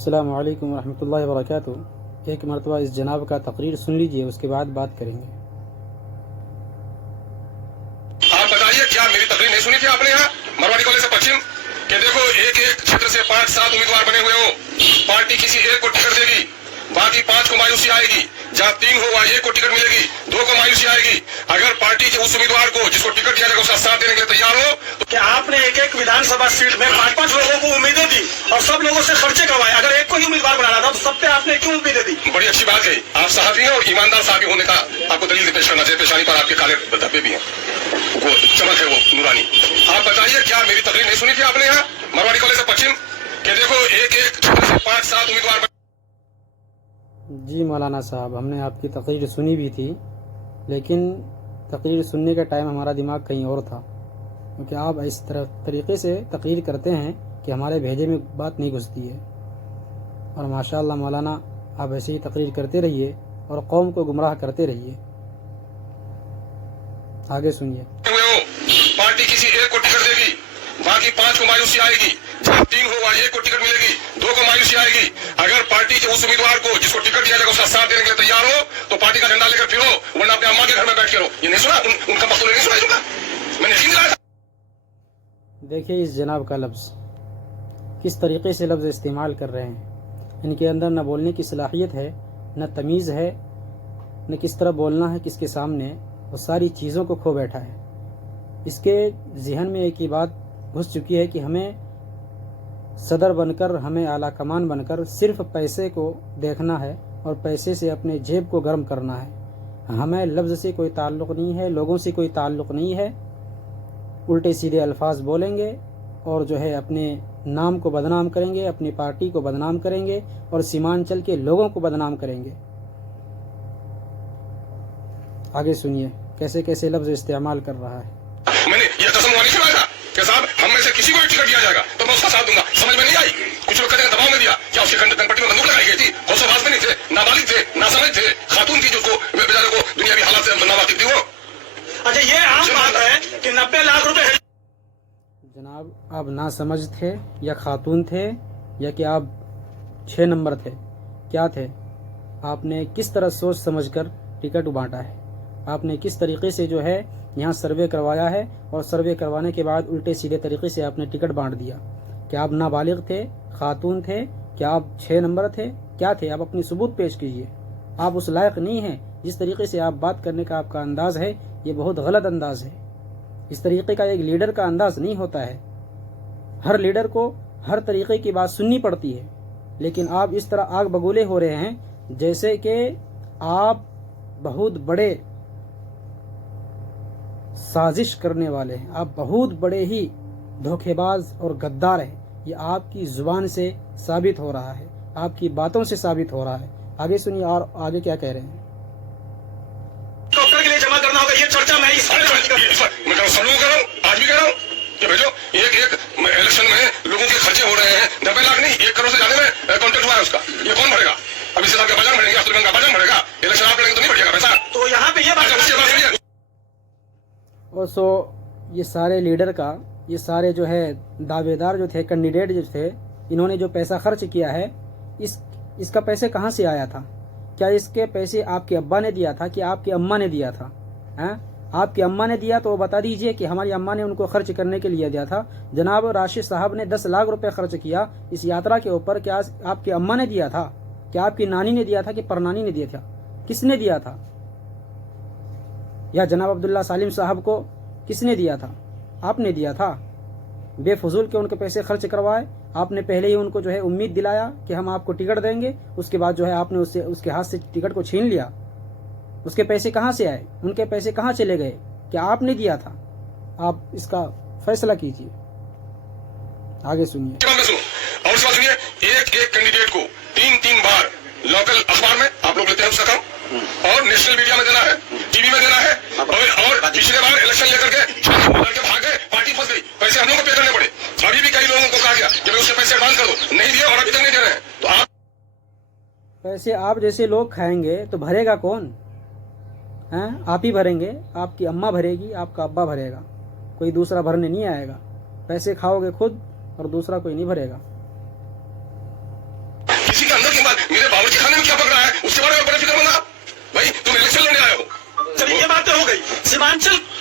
السلام علیکم ورحمۃ اللہ وبرکاتہ۔ ایک مرتبہ اس جناب کا تقریر سن لیجئے، اس کے بعد بات کریں گے۔ آپ بتائیے کیا میری تقریر نہیں سنی تھی آپ نے یہاں مرواڑی کالج سے پچھم کہ دیکھو ایک چھیتر سے 5-7 امیدوار بنے ہوئے ہو، پارٹی کسی ایک کو ٹکٹ دے گی، باقی 5 کو مایوسی آئے گی، جہاں 3 ہو وہاں 1 کو ٹکٹ ملے گی، 2 کو مایوسی آئے گی۔ اگر پارٹی کے اس امیدوار کو جس کو ٹکٹ دیا جائے گا اس کا ساتھ دینے کے لیے تیار ہو تو کہ آپ نے ایک ودھان سبھا سیٹ میں 5 لوگوں کو امیدیں دی اور سب لوگوں سے خرچے کروائے، اگر ایک کو ہی امیدوار بنانا تھا تو سب پہ آپ نے کیوں امیدیں دی؟ بڑی اچھی بات کہی۔ آپ صحافی ہیں اور ایماندار صحافی ہونے کا آپ کو دلیل پیش کرنا چاہیے، پیشانی پر آپ کے کالے دھبے بھی ہیں، وہ چمک ہے وہ نورانی۔ آپ بتائیے کیا میری تقریر نہیں سنی تھی آپ نے یہاں مرواڑی کالج سے پچھم کہ دیکھو ایک چھیتر سے 5-7 امیدوار جی مولانا صاحب، ہم نے آپ کی تقریر سنی بھی تھی، لیکن تقریر سننے کا ٹائم ہمارا دماغ کہیں اور تھا، کیونکہ آپ اس طریقے سے تقریر کرتے ہیں کہ ہمارے بھیجے میں بات نہیں گھستی ہے۔ اور ماشاءاللہ مولانا، آپ ایسے ہی تقریر کرتے رہیے اور قوم کو گمراہ کرتے رہیے۔ آگے سنیے۔ ہوئے ہو، پارٹی کسی ایک کو ٹکٹ دے گی، باقی 5 کو مایوسی آئے گی، جہاں 3 ہو وہاں 1 کو ٹکٹ ملے گی، 2 کو مایوسی آئے گی۔ اگر پارٹی کے اس امیدوار کو جس کو ٹکٹ دیا جائے گا اس کا ساتھ دینے کے لیے تیار ہو تو پارٹی کا جھنڈا لے کر پھرو، ورنہ اپنے اماں کے گھر میں بیٹھ کے رہو۔ یہ نہیں سنا ان کا مقصود نہیں سنا ان کا، میں نے یقین دلایا۔ دیکھیے اس جناب کا لفظ کس طریقے سے لفظ استعمال کر رہے ہیں۔ ان کے اندر نہ بولنے کی صلاحیت ہے، نہ تمیز ہے، نہ کس طرح بولنا ہے کس کے سامنے، وہ ساری چیزوں کو کھو بیٹھا ہے۔ اس کے ذہن میں ایک ہی بات گھس چکی ہے کہ ہمیں صدر بن کر، ہمیں اعلیٰ کمان بن کر صرف پیسے کو دیکھنا ہے اور پیسے سے اپنے جیب کو گرم کرنا ہے۔ ہمیں لفظ سے کوئی تعلق نہیں ہے، لوگوں سے کوئی تعلق نہیں ہے۔ الٹے سیدھے الفاظ بولیں گے اور جو ہے اپنے نام کو بدنام کریں گے، اپنی پارٹی کو بدنام کریں گے اور سیمانچل کے لوگوں کو بدنام کریں گے۔ آگے سنیے کیسے کیسے لفظ استعمال کر رہا ہے۔ میں نے یہ قسم وہاں نہیں کھلایا تھا کہ صاحب ہم میں سے کسی کو بھی ٹکٹ دیا جائے گا تو میں اس کا ساتھ دوں گا۔ سمجھ میں نہیں آئی، کچھ لوگ کہتے ہیں دباؤ میں دیا، کیا اس کے کنپٹی میں بندوق لگائی گئی تھی؟ ہوش و حواس میں نہیں تھے، نابالغ تھے، ناسمجھ تھے، خاتون تھی جس کو بیچارے کو دنیاوی حالات سے ناواقف تھی وہ۔ اچھا یہ عام بات ہے کہ 90 لاکھ روپے جناب، آپ ناسمجھ تھے یا خاتون تھے یا کہ آپ 6 نمبر تھے، کیا تھے؟ آپ نے کس طرح سوچ سمجھ کر ٹکٹ بانٹا ہے؟ آپ نے کس طریقے سے جو ہے یہاں سروے کروایا ہے اور سروے کروانے کے بعد الٹے سیدھے طریقے سے آپ نے ٹکٹ بانٹ دیا؟ کیا آپ نابالغ تھے، خاتون تھے، کیا آپ 6 نمبر تھے، کیا تھے؟ آپ اپنی ثبوت پیش کیجئے۔ آپ اس لائق نہیں ہیں۔ جس طریقے سے آپ بات کرنے کا آپ کا انداز ہے، یہ بہت غلط انداز ہے۔ اس طریقے کا ایک لیڈر کا انداز نہیں ہوتا ہے۔ ہر لیڈر کو ہر طریقے کی بات سننی پڑتی ہے، لیکن آپ اس طرح آگ بگولے ہو رہے ہیں جیسے کہ آپ بہت بڑے سازش کرنے والے ہیں، آپ بہت بڑے ہی دھوکے باز اور غدار ہیں۔ یہ آپ کی زبان سے ثابت ہو رہا ہے، آپ کی باتوں سے ثابت ہو رہا ہے۔ آگے سنیے اور آگے کیا کہہ رہے ہیں۔ ڈاکٹر کے لیے جمع کرنا ہوگا، یہ چرچا میں اس میں کہہ رہا ہوں، آج بھی کہہ رہا ہوں کہ بھیجو ایک الیکشن میں لوگوں کے خرچے ہو رہے ہیں 90 لاکھ نہیں، 1 کروڑ سے زیادہ میں کانٹیکٹ ہوا ہے اس کا، یہ کون بھرے گا؟ اب اس حساب کا بجٹ بڑھے گا، افطر کا بجٹ بڑھے گا، الیکشن آپ لڑیں گے تو نہیں بڑھے گا پیسہ۔ تو یہاں پہ یہ بات اور سو یہ سارے لیڈر کا، یہ سارے جو ہے دعوے دار جو تھے، کینڈیڈیٹ جو تھے، انہوں نے جو پیسہ خرچ کیا ہے، اس کا پیسے کہاں سے آیا تھا؟ کیا اس کے پیسے آپ کے ابا نے دیا تھا کہ آپ کی اماں نے دیا تھا؟ آپ کی اماں نے دیا تو وہ بتا دیجئے کہ ہماری اماں نے ان کو خرچ کرنے کے لیے دیا تھا۔ جناب راشد صاحب نے 10 لاکھ روپے خرچ کیا اس یاترا کے اوپر، کیا آپ کی اماں نے دیا تھا؟ کیا آپ کی نانی نے دیا تھا کہ پرنانی نے دیا تھا؟ کس نے دیا تھا؟ یا جناب عبداللہ سالم صاحب کو کس نے دیا تھا؟ آپ نے دیا تھا۔ بے فضول کے ان کے پیسے خرچ کروائے۔ آپ نے پہلے ہی ان کو جو ہے امید دلایا کہ ہم آپ کو ٹکٹ دیں گے، اس کے بعد جو ہے آپ نے اس کے ہاتھ سے ٹکٹ کو چھین لیا۔ اس کے پیسے کہاں سے آئے؟ ان کے پیسے کہاں چلے گئے؟ کیا آپ نے دیا تھا؟ آپ اس کا فیصلہ کیجئے۔ آگے سنیے۔ اور اس بات سنیے، ایک کینڈیڈیٹ کو 3 بار لوکل اخبار میں آپ لوگ لیتے ہیں اس کا کام، اور نیشنل میڈیا میں دینا ہے، ٹی وی میں دینا ہے، اور پچھلے بار الیکشن لے کر کے بھاگ گئے، پارٹی پھنس گئی، پیسے ہم لوگوں کو پے کرنے پڑے۔ ابھی بھی کئی لوگوں کو کہا گیا کہ اس کے پیسے ایڈوانس کر دو، نہیں دیے اور ابھی تک نہیں دے رہے ہیں۔ تو آپ پیسے آپ جیسے لوگ کھائیں گے تو بھرے گا کون؟ آپ ہی بھریں گے، آپ کی اماں بھرے گی، آپ کا ابا بھرے گا، کوئی دوسرا بھرنے نہیں آئے گا۔ پیسے کھاؤ گے خود اور دوسرا کوئی نہیں بھرے گا۔